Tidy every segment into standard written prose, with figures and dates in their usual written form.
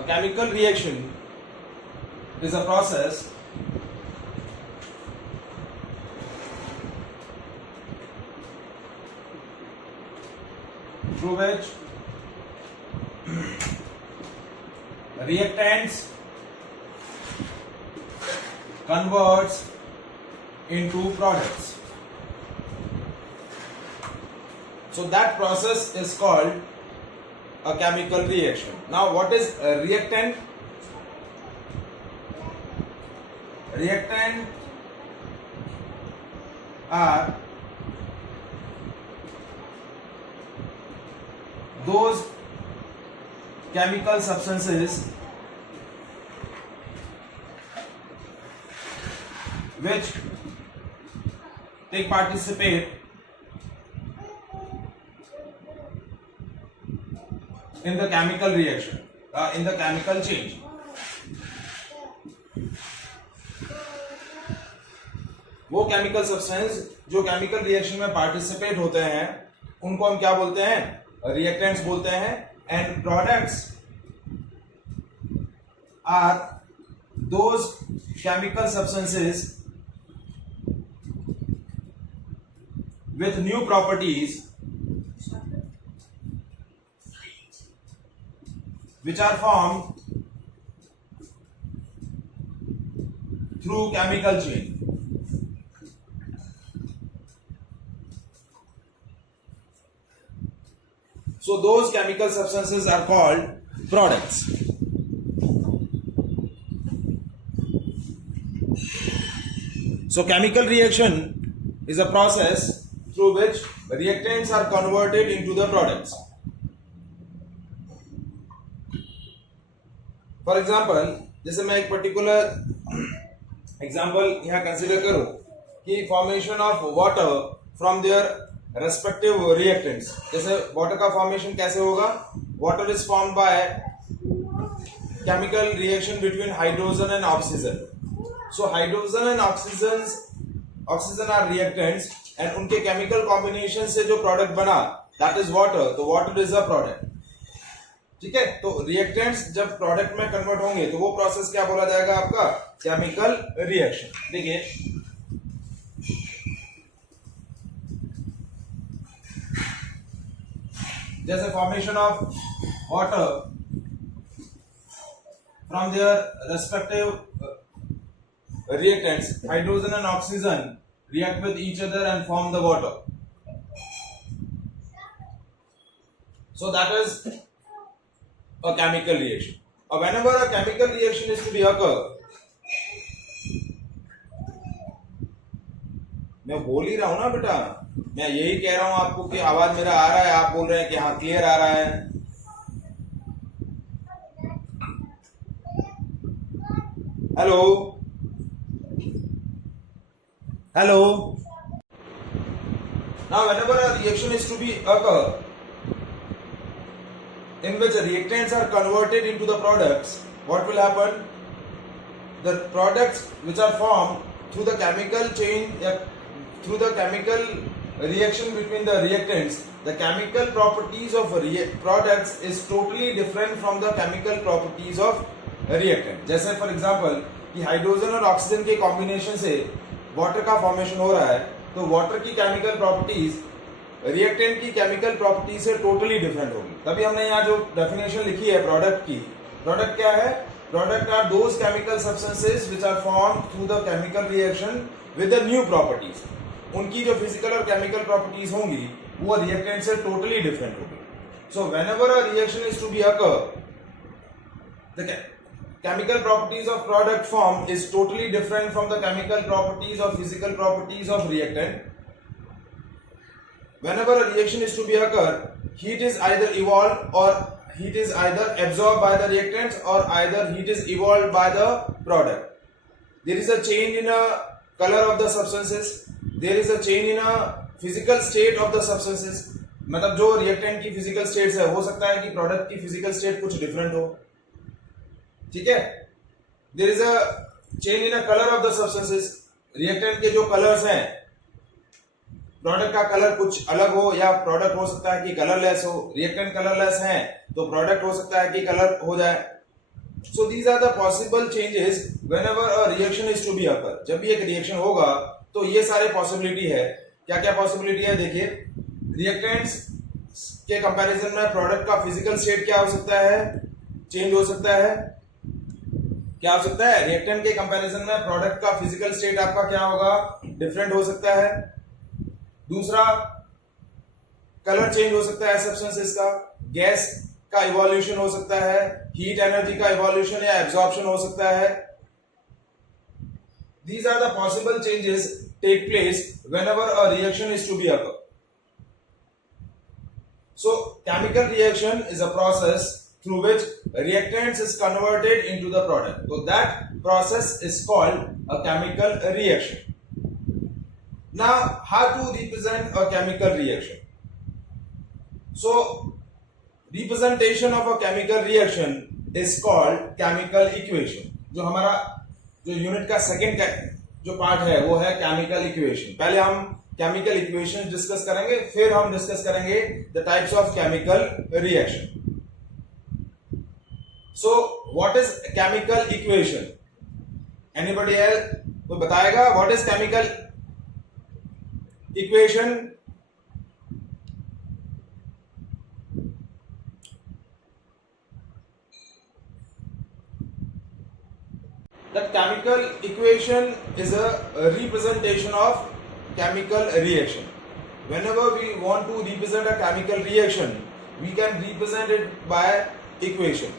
A chemical reaction is a process through which reactants converts into products. So that process is called a chemical reaction. Now what is a reactant? Reactant are those chemical substances which participate in the chemical reaction, in the chemical change. वो chemical substance जो chemical reaction में participate होते हैं उनको हम क्या बोलते हैं? रिएक्टेंट्स बोलते हैं. And products are those chemical substances with new properties which are formed through chemical chain. So those chemical substances are called products. So chemical reaction is a process through which reactants are converted into the products. For example, जैसे मैं एक particular example यहाँ consider करूं कि formation of water from their respective reactants. जैसे water का formation कैसे होगा? Water is formed by chemical reaction between hydrogen and oxygen. So hydrogen and oxygen are reactants and उनके केमिकल कॉम्बिनेशन से जो प्रोडक्ट बना दैट इज वाटर. तो water is a product. ठीक है. तो रिएक्टेंट्स जब प्रोडक्ट में कन्वर्ट होंगे तो वो प्रोसेस क्या बोला जाएगा आपका? Chemical reaction. देखिए जैसे formation of water from their respective reactants, hydrogen and oxygen react with each other and form the water. So that is a chemical reaction. Whenever a chemical reaction is to be occur, मैं बोल ही रहा हूं ना बेटा, मैं यही कह रहा हूं आपको कि आवाज मेरा आ रहा है, आप बोल रहे हैं कि हाँ क्लियर आ रहा है. Hello Hello. Now whenever a reaction is to be occur in which reactants are converted into the products, what will happen? The products which are formed through the chemical change, through the chemical reaction between the reactants, the chemical properties of products is totally different from the chemical properties of reactant. जैसे for example कि hydrogen और oxygen के combination से water का formation हो रहा है तो वाटर की केमिकल प्रॉपर्टीज रिएक्टेंट की केमिकल प्रॉपर्टीज से टोटली डिफरेंट होगी. तभी हमने यहाँ जो डेफिनेशन लिखी है प्रोडक्ट की, प्रोडक्ट क्या है? Product are those chemical substances which are formed through the chemical reaction with the new properties. उनकी जो फिजिकल और केमिकल प्रॉपर्टीज होंगी वो रिएक्टेंट से टोटली डिफरेंट होगी. So whenever a reaction is to be occur, the chemical properties of product form is totally different from the chemical properties or physical properties of reactant. Whenever a reaction is to be occur, heat is either evolved or heat is either absorbed by the reactants or either heat is evolved by the product. There is a change in a color of the substances. There is a change in a physical state of the substances. मतलब जो reactant की physical states है हो सकता है कि product की physical state कुछ different हो. ठीक है. There is a change in a colour of the substances. Reactant के जो कलर्स हैं, प्रोडक्ट का कलर कुछ अलग हो या प्रोडक्ट हो सकता है कि कलरलेस हो. रिएक्टेंट कलरलेस है तो प्रोडक्ट हो सकता है कि कलर हो जाए. So these are the possible changes whenever a reaction is to be occur. जब भी एक रिएक्शन होगा तो ये सारे पॉसिबिलिटी है. क्या क्या पॉसिबिलिटी है देखिए. रिएक्टेंट्स के कंपैरिजन में प्रोडक्ट का फिजिकल स्टेट क्या हो सकता है, चेंज हो सकता है. क्या हो सकता है, रिएक्टेंट के कंपैरिजन में प्रोडक्ट का फिजिकल स्टेट आपका क्या होगा, डिफरेंट हो सकता है. दूसरा, कलर चेंज हो सकता है सब्सटेंसेस का. गैस का इवोल्यूशन हो सकता है. हीट एनर्जी का इवोल्यूशन या एब्जॉर्प्शन हो सकता है. These are the possible changes take place whenever a reaction is to be occur. So chemical reaction is a process through which reactants is converted into the product. So that process is called a chemical reaction. Now how to represent a chemical reaction? So representation of a chemical reaction is called chemical equation. जो हमारा जो unit का second जो part है वो है chemical equation. पहले हम केमिकल इक्वेशन डिस्कस करेंगे, फिर हम डिस्कस करेंगे the types of chemical reaction. So what is chemical equation? Anybody else कोई बताएगा what is chemical equation? That chemical equation is a representation of chemical reaction. Whenever we want to represent a chemical reaction, we can represent it by equation.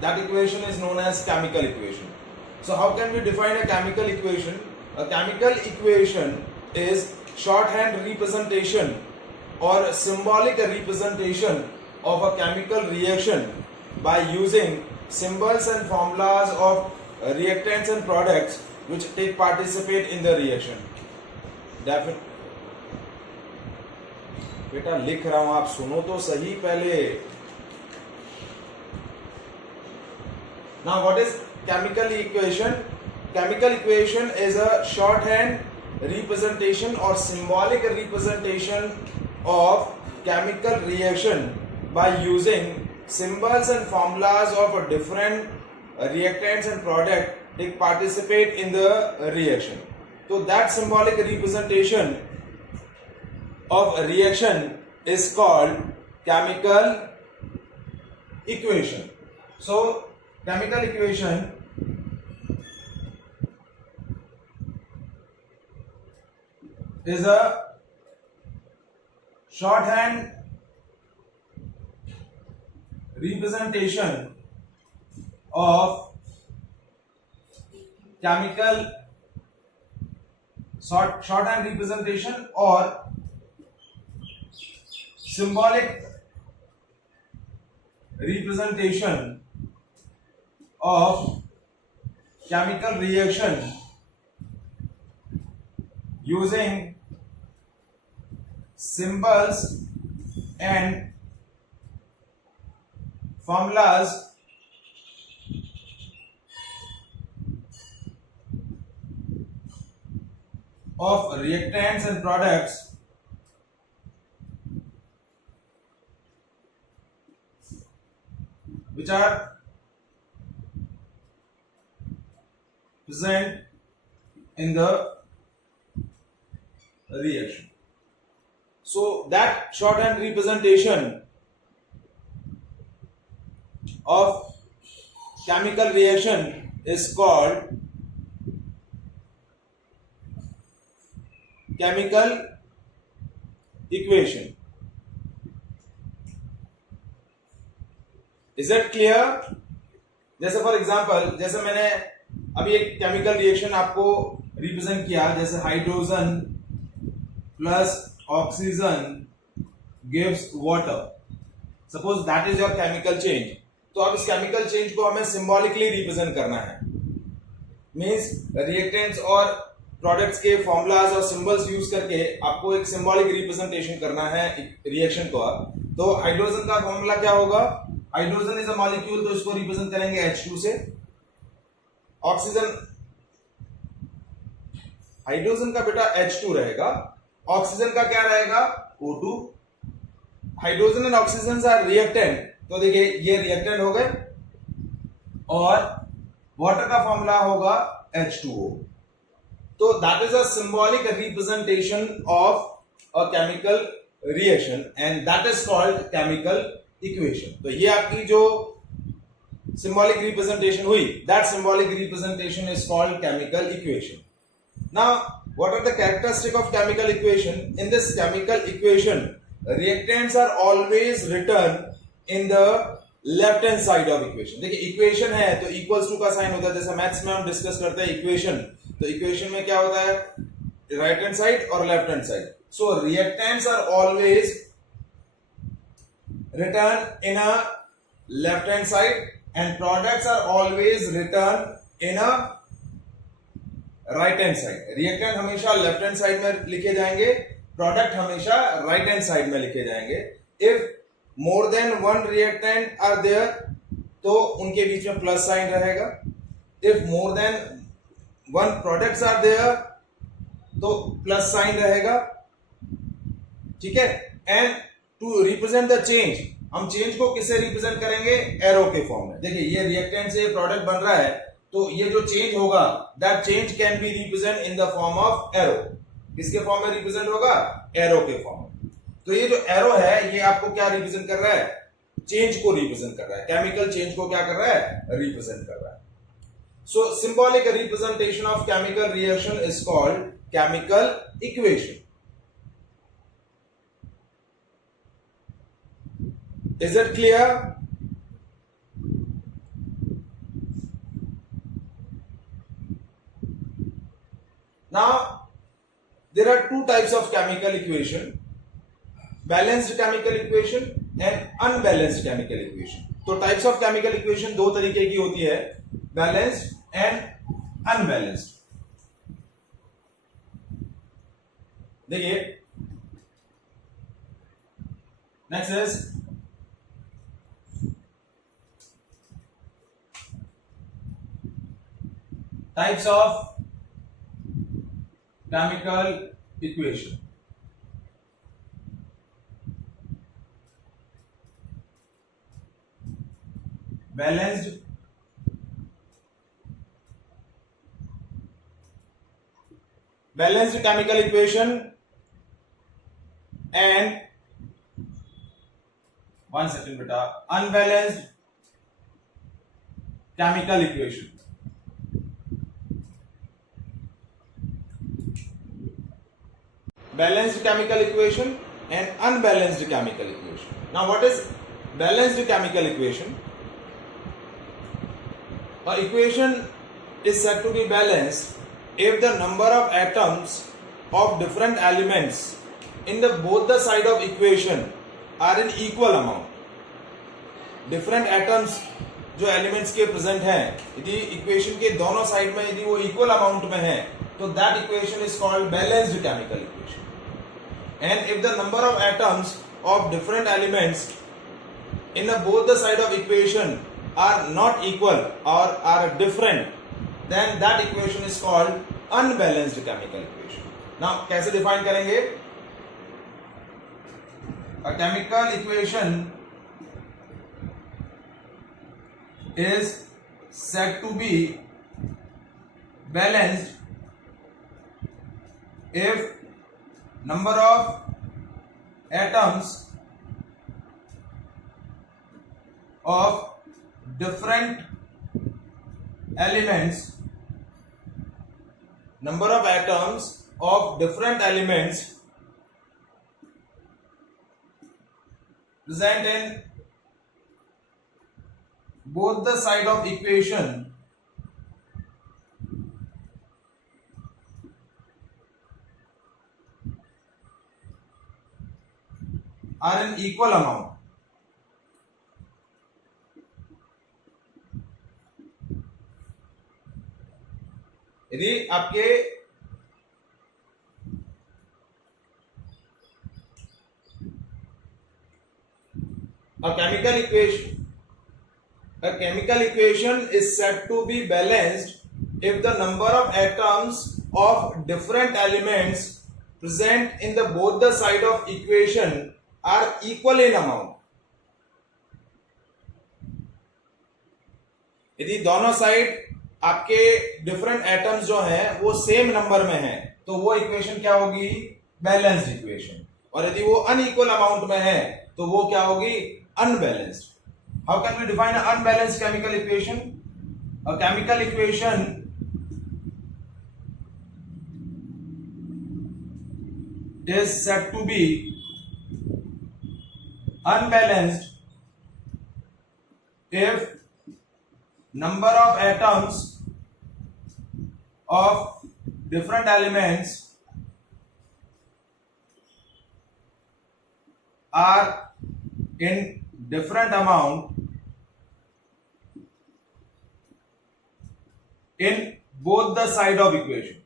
That equation is known as chemical equation. So how can we define a chemical equation? A chemical equation is shorthand representation or symbolic representation of a chemical reaction by using symbols and formulas of reactants and products which participate in the reaction. बेटा लिख रहा हूं, आप सुनो तो सही पहले. Now what is chemical equation? Chemical equation is a shorthand representation or symbolic representation of chemical reaction by using symbols and formulas of a different reactants and product take participate in the reaction. So that symbolic representation of a reaction is called chemical equation. So chemical equation is a shorthand representation of chemical shorthand representation or symbolic representation of chemical reaction using symbols and formulas of reactants and products which are present in the reaction. So that shorthand representation of chemical reaction is called chemical equation. Is that clear? जैसे for example, जैसे मैंने अभी एक chemical reaction आपको represent किया, जैसे hydrogen plus oxygen gives water. Suppose that is your chemical change. तो अब इस केमिकल चेंज को हमें सिंबॉलिकली रिप्रेजेंट करना है. मींस रिएक्टेंट्स और प्रोडक्ट्स के फॉर्मूलाज और सिंबल्स यूज करके आपको एक सिंबॉलिक रिप्रेजेंटेशन करना है रिएक्शन को. तो हाइड्रोजन का फॉर्मूला क्या होगा? हाइड्रोजन इज अ मॉलिक्यूल, तो इसको रिप्रेजेंट करेंगे H2 से. ऑक्सीजन, हाइड्रोजन का बेटा H2 रहेगा, ऑक्सीजन का क्या रहेगा? O2. Hydrogen and oxygen are reactant. तो देखिए ये रिएक्टेंट हो गए और वाटर का फॉर्मूला होगा H2O. तो that is a symbolic representation of a chemical reaction and that is called chemical equation. तो ये आपकी जो symbolic representation hui, that symbolic representation is called chemical equation. Now what are the characteristics of chemical equation? In this chemical equation, reactants are always written in the left hand side of equation. देखिए equation है तो equals to का sign होता है, जैसे maths में हम discuss करते हैं equation, तो equation में क्या होता है, right hand side और left hand side. So reactants are always written in a left hand side and products are always written in a right hand side. reactant हमेशा left hand side में लिखे जाएंगे, product हमेशा right hand side में लिखे जाएंगे. if more than one reactant are there तो उनके बीच में प्लस साइन रहेगा. if more than one products are there तो प्लस साइन रहेगा. ठीक है. and to represent the change, हम चेंज को किससे रिप्रेजेंट करेंगे, एरो के फॉर्म में. देखिए ये रिएक्टेंट से प्रोडक्ट बन रहा है तो ये जो चेंज होगा that change can be represent in the form of arrow. किसके फॉर्म में रिप्रेजेंट होगा, एरो के फॉर्म में. तो ये जो एरो है ये आपको क्या रिप्रेजेंट कर रहा है, चेंज को रिप्रेजेंट कर रहा है, केमिकल चेंज को क्या कर रहा है, रिप्रेजेंट कर रहा है. So symbolic representation of chemical reaction is called chemical equation. Is it clear? Now there are two types of chemical equation, balanced chemical equation and unbalanced chemical equation. तो types of chemical equation दो तरीके की होती है, balanced and unbalanced. देखिए next is types of chemical equation. Balanced chemical equation and one second beta, unbalanced chemical equation. Balanced chemical equation and unbalanced chemical equation. Now what is balanced chemical equation? An equation is said to be balanced if the number of atoms of different elements in the both the side of equation are in equal amount. Different atoms जो elements के present हैं, यदि equation के दोनों side में यदि वो equal amount में है तो that equation is called balanced chemical equation. And if the number of atoms of different elements in both the side of equation are not equal or are different, then that equation is called unbalanced chemical equation. Now कैसे define करेंगे? A chemical equation is said to be balanced if number of atoms of different elements present in both the side of equation are in equal amount. यदि आपके a chemical equation is said to be balanced if the number of atoms of different elements present in the both the side of equation are equal in amount. यदि दोनों side आपके different atoms जो हैं वो same number में हैं तो वो इक्वेशन क्या होगी? Balanced equation. और यदि वो अनइक्वल अमाउंट में है तो वो क्या होगी? Unbalanced. How can we define unbalanced chemical equation? A chemical equation is said to be unbalanced if number of atoms of different elements are in different amount in both the side of equation.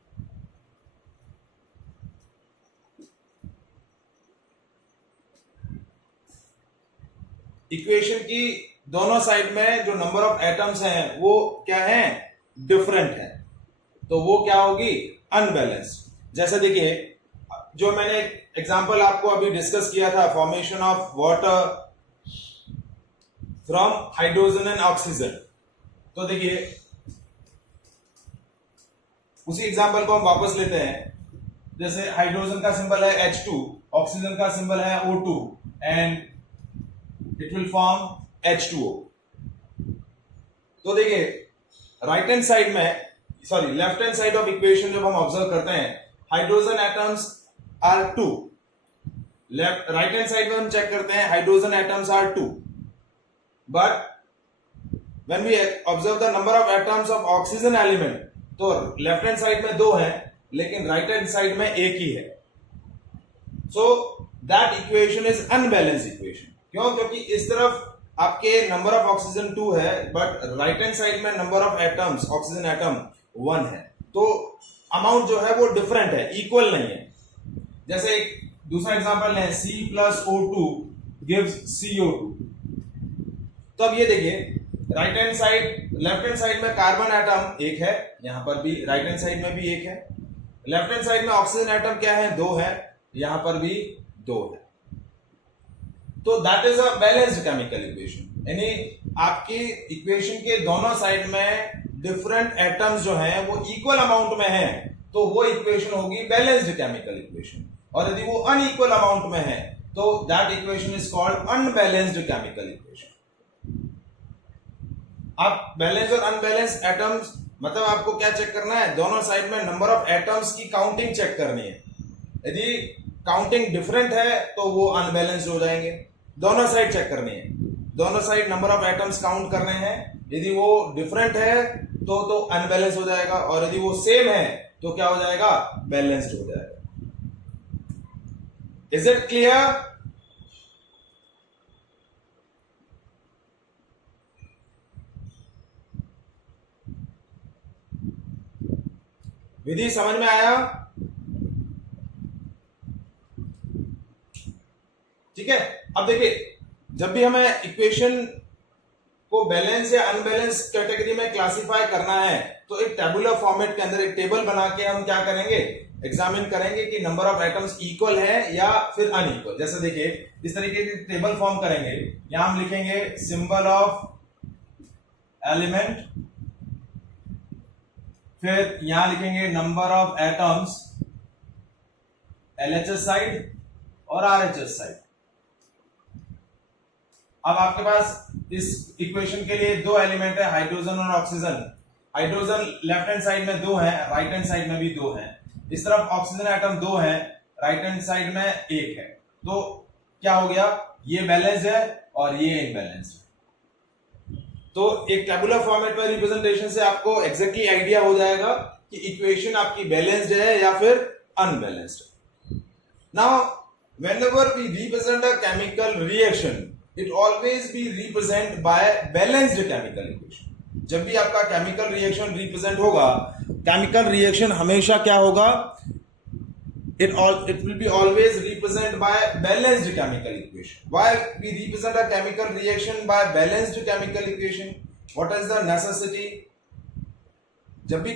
Equation की दोनों side में जो number of atoms हैं वो क्या हैं? Different है, तो वो क्या होगी? अनबैलेंस्ड। जैसे देखिए, जो मैंने एग्जांपल आपको अभी डिस्कस किया था, formation of water from hydrogen and oxygen. तो देखिए उसी एग्जांपल को हम वापस लेते हैं। जैसे हाइड्रोजन का सिंबल है H2, ऑक्सीजन का सिंबल है O2 and it will form H2O। तो देखिए राइट हैंड साइड में, sorry left hand side of equation जब हम ऑब्जर्व करते हैं, hydrogen atoms are 2। Left right hand side में हम चेक करते हैं, hydrogen atoms are 2, but when we observe the number of atoms of oxygen element, तो लेफ्ट हैंड साइड में 2 हैं लेकिन राइट हैंड साइड में 1 ही है। So that equation is unbalanced equation. क्यों? क्योंकि इस तरफ आपके नंबर ऑफ ऑक्सीजन 2 है बट राइट हैंड साइड में number of atoms, oxygen atom 1 है, तो अमाउंट जो है वो डिफरेंट है, इक्वल नहीं है। जैसे एक दूसरा एग्जांपल है, C plus O2 gives CO2। तो अब ये देखिए right hand side, left hand side में कार्बन एटम 1 है, यहां पर भी राइट हैंड साइड में भी 1 है। लेफ्ट हैंड साइड में ऑक्सीजन एटम क्या है? 2 है, यहां पर भी 2 है। तो that is a balanced chemical equation. यानी आपकी इक्वेशन के दोनों साइड में डिफरेंट एटम्स जो हैं वो इक्वल अमाउंट में हैं, तो वो इक्वेशन होगी बैलेंस्ड केमिकल इक्वेशन। और यदि वो अनइक्वल अमाउंट में है तो that equation is called unbalanced chemical equation. आप बैलेंस और अनबैलेंस एटम्स, मतलब आपको क्या चेक करना है? दोनों साइड में नंबर ऑफ एटम्स की काउंटिंग चेक करनी है। यदि काउंटिंग डिफरेंट है तो वो अनबैलेंस्ड हो जाएंगे। दोनों साइड चेक करनी है, दोनों side number of atoms count करने हैं। यदि वो डिफरेंट है तो अनबैलेंस हो जाएगा, और यदि वो सेम है तो क्या हो जाएगा? बैलेंस्ड हो जाएगा। Is it clear? विधि समझ में आया? ठीक है। अब देखिए, जब भी हमें इक्वेशन को बैलेंस या अनबैलेंस कैटेगरी में क्लासिफाई करना है तो एक टेबुलर फॉर्मेट के अंदर एक टेबल बना के हम क्या करेंगे? एग्जामिन करेंगे कि नंबर ऑफ एटम्स इक्वल है या फिर अनइक्वल। जैसे देखिए इस तरीके की टेबल फॉर्म करेंगे। यहां हम लिखेंगे सिंबल ऑफ एलिमेंट, फिर यहां लिखेंगे number of atoms LHS side और RHS साइड। अब आपके पास इस इक्वेशन के लिए 2 एलिमेंट है, हाइड्रोजन और oxygen. Hydrogen left hand side में 2 है, राइट हैंड साइड में भी 2 है। इस तरफ ऑक्सीजन एटम 2 है, राइट हैंड साइड में 1 है। तो क्या हो गया? ये बैलेंस्ड है और ये इनबैलेंस्ड है। तो एक टेबुलर फॉर्मेट में रिप्रेजेंटेशन से आपको एग्जैक्टली आइडिया हो जाएगा कि इक्वेशन आपकी बैलेंस्ड है या फिर अनबैलेंस्ड है। Now whenever we represent a chemical reaction, it always be represent by balanced chemical equation। जब भी आपका केमिकल रिएक्शन रिप्रेजेंट होगा, केमिकल रिएक्शन हमेशा क्या होगा? it will be always represented by balanced chemical equation। why we represent a chemical reaction by balanced chemical equation? what is the necessity? जब भी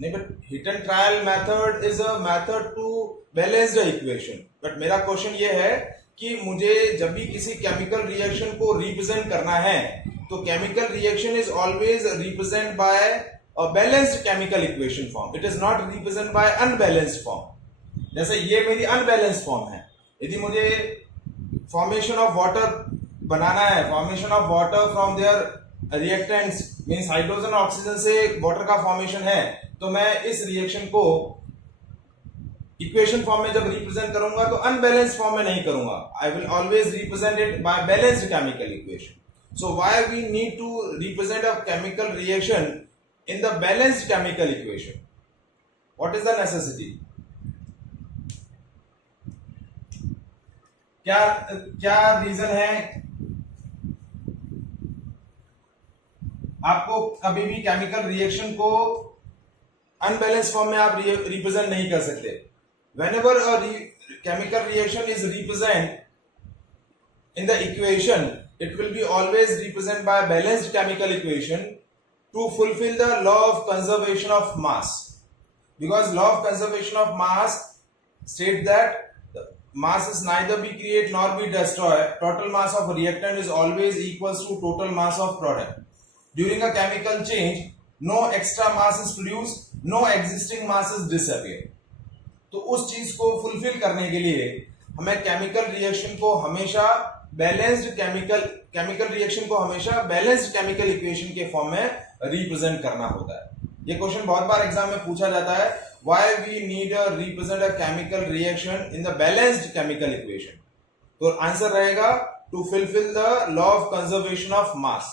नहीं, but hit and trial method is a method to balance the equation. But मेरा question ये है कि मुझे जब भी किसी केमिकल रिएक्शन को रिप्रेजेंट करना है तो chemical reaction is always represent by a balanced chemical equation form, it is not represent by unbalanced form. जैसे ये मेरी अनबैलेंस्ड फॉर्म है, यदि मुझे फॉर्मेशन ऑफ वाटर बनाना है, formation of water from their reactants means hydrogen और oxygen से वाटर का फॉर्मेशन है, तो मैं इस रिएक्शन को इक्वेशन फॉर्म में जब रिप्रेजेंट करूंगा तो अनबैलेंस्ड फॉर्म में नहीं करूंगा, I will always represent it by balanced chemical equation. So why we need to represent a chemical reaction in the balanced chemical equation, what is the necessity? क्या reason है? आपको कभी भी केमिकल रिएक्शन को unbalanced form में आप represent नहीं कर सकते। Whenever a chemical reaction is represented in the equation, it will be always represented by a balanced chemical equation to fulfill the law of conservation of mass. Because law of conservation of mass states that the mass is neither be create nor be destroyed. Total mass of a reactant is always equals to total mass of product. During a chemical change, no extra mass is produced, no existing mass is disappear. तो उस चीज को fulfil करने के लिए हमें chemical reaction को हमेशा बैलेंस्ड केमिकल रिएक्शन को हमेशा बैलेंस्ड केमिकल इक्वेशन के फॉर्म में रिप्रेजेंट करना होता है। ये क्वेश्चन बहुत बार एग्जाम में पूछा जाता है, why we need a represent a chemical reaction in the balanced chemical equation. तो आंसर रहेगा to fulfil the law of conservation of mass.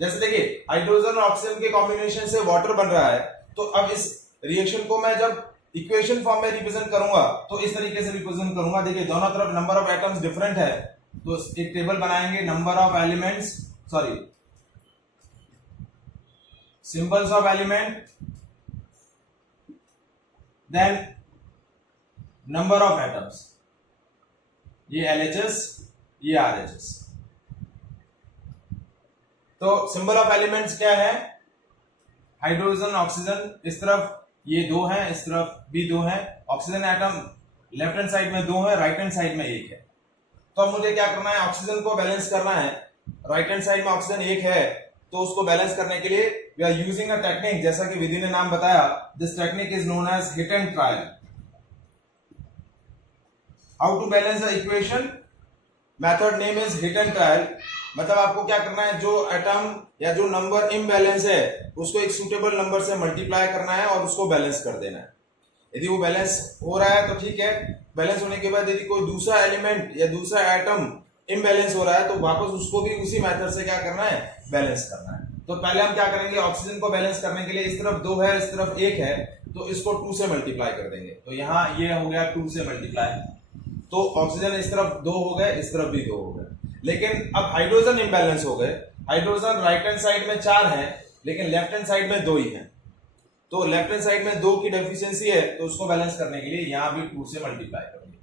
जैसे देखिए हाइड्रोजन और ऑक्सीजन के कॉम्बिनेशन से वाटर बन रहा है, तो अब इस रिएक्शन को मैं जब इक्वेशन फॉर्म में रिप्रेजेंट करूंगा तो इस तरीके से रिप्रेजेंट करूंगा। देखिए दोनों तरफ नंबर ऑफ एटम्स डिफरेंट है, तो एक टेबल बनाएंगे, number of elements symbols of element, then number of atoms, ये LHS ये RHS। तो सिंबल ऑफ एलिमेंट्स क्या है? हाइड्रोजन ऑक्सीजन, इस तरफ ये दो हैं, इस तरफ भी दो हैं। Oxygen atom left hand side में दो है, राइट हैंड साइड में एक है। तो अब मुझे क्या करना है? ऑक्सीजन को बैलेंस करना है। राइट हैंड साइड में ऑक्सीजन एक है, तो उसको बैलेंस करने के लिए we are using a technique, जैसा कि विधि ने नाम बताया, this technique is known as hit and trial. How to balance the equation? Method name is hit and trial. मतलब आपको क्या करना है, जो एटम या जो नंबर इम्बैलेंस है उसको एक सुटेबल नंबर से मल्टीप्लाई करना है और उसको बैलेंस कर देना है। यदि वो बैलेंस हो रहा है तो ठीक है, बैलेंस होने के बाद यदि कोई दूसरा एलिमेंट या दूसरा एटम इम्बैलेंस हो रहा है तो वापस उसको भी उसी मेथड से क्या करना है? बैलेंस करना है। तो पहले हम क्या करेंगे, ऑक्सीजन को बैलेंस करने के लिए इस तरफ 2 है, इस तरफ 1 है, तो इसको 2 से मल्टीप्लाई कर देंगे। तो यहाँ ये हो गया 2 से मल्टीप्लाई, तो ऑक्सीजन इस तरफ 2 हो गए, इस तरफ भी 2 हो गए। लेकिन अब हाइड्रोजन इम्बैलेंस हो गए। हाइड्रोजन राइट हैंड साइड में 4 है, लेकिन लेफ्ट हैंड साइड में 2 ही है। तो लेफ्ट हैंड साइड में 2 की डेफिशिएंसी है, तो उसको बैलेंस करने के लिए यहां भी 2 से मल्टीप्लाई करेंगे।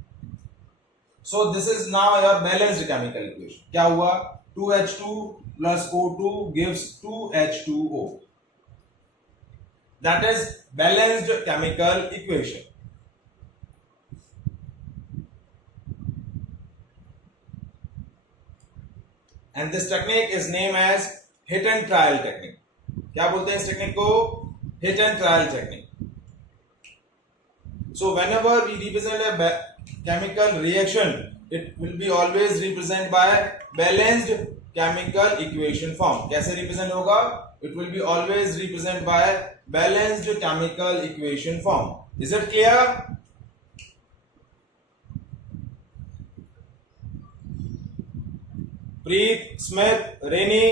So this is now your balanced chemical equation. क्या हुआ? 2H2 plus O2 gives 2H2O. That is balanced chemical equation. And this technique is named as hit and trial technique. क्या बोलते हैं इस टेक्निक को? Hit and trial technique. So whenever we represent a chemical reaction, it will be always represented by balanced chemical equation form. कैसे represent होगा? It will be always represented by balanced chemical equation form. Is it clear? Preet, Smith, Reni,